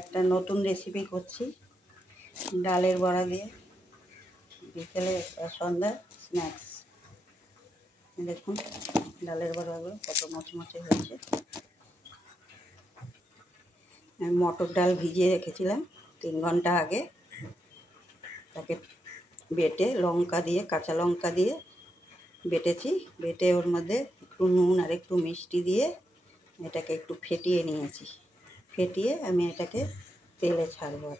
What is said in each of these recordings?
একটা নতুন রেসিপি করছি ডালের বড়া দিয়ে বিকেলে সন্ধ্যা স্ন্যাক্স। দেখুন ডালের বড়াগুলো কত মচমচে হয়েছে। আমি মটর ডাল ভিজিয়ে রেখেছিলাম 3 ঘন্টা আগে, তাকে বেটে লঙ্কা দিয়ে কাঁচা লঙ্কা দিয়ে বেটেছি। বেটে ওর মধ্যে একটু নুন আর একটু মিষ্টি দিয়ে এটাকে একটু ফেটিয়ে নিয়েছি। ফেটিয়ে আমি এটাকে তেলে ছাড়বো।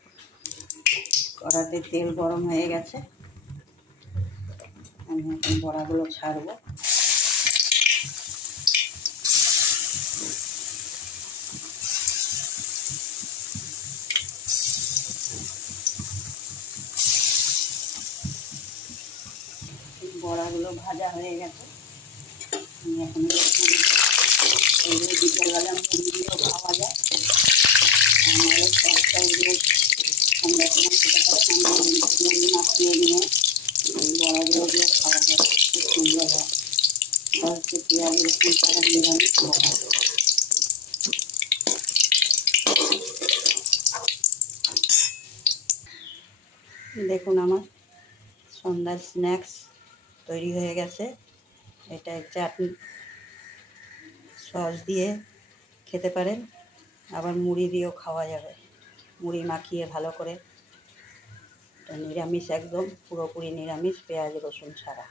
কড়াতে তেল গরম হয়ে গেছে, আমি এখন বড়াগুলো ছাড়বো। বড়াগুলো ভাজা হয়ে গেছে, আমি এখন এগুলো বিকেলবেলা মুড়ি দিয়েও খাওয়া যায়, নাহলে সবটা এগুলো ঠান্ডার সময় খেতে পারে। মুড়ি মাখিয়ে নিয়ে এই বড়াগুলো দিয়ে খাওয়া যায়, খুব সুন্দর হয়। এটা হচ্ছে পেঁয়াজ রসুন ছাড়া নিরামিষ বড়া। দেখুন আমার সন্ধ্যার স্ন্যাক্স তৈরি হয়ে গেছে। এটা চাটনি সস দিয়ে খেতে পারেন, আবার মুড়ি দিয়েও খাওয়া যাবে। মুড়ি মাখিয়ে ভালো করে, এটা নিরামিষ, একদম পুরোপুরি নিরামিষ, পেঁয়াজ রসুন ছাড়া।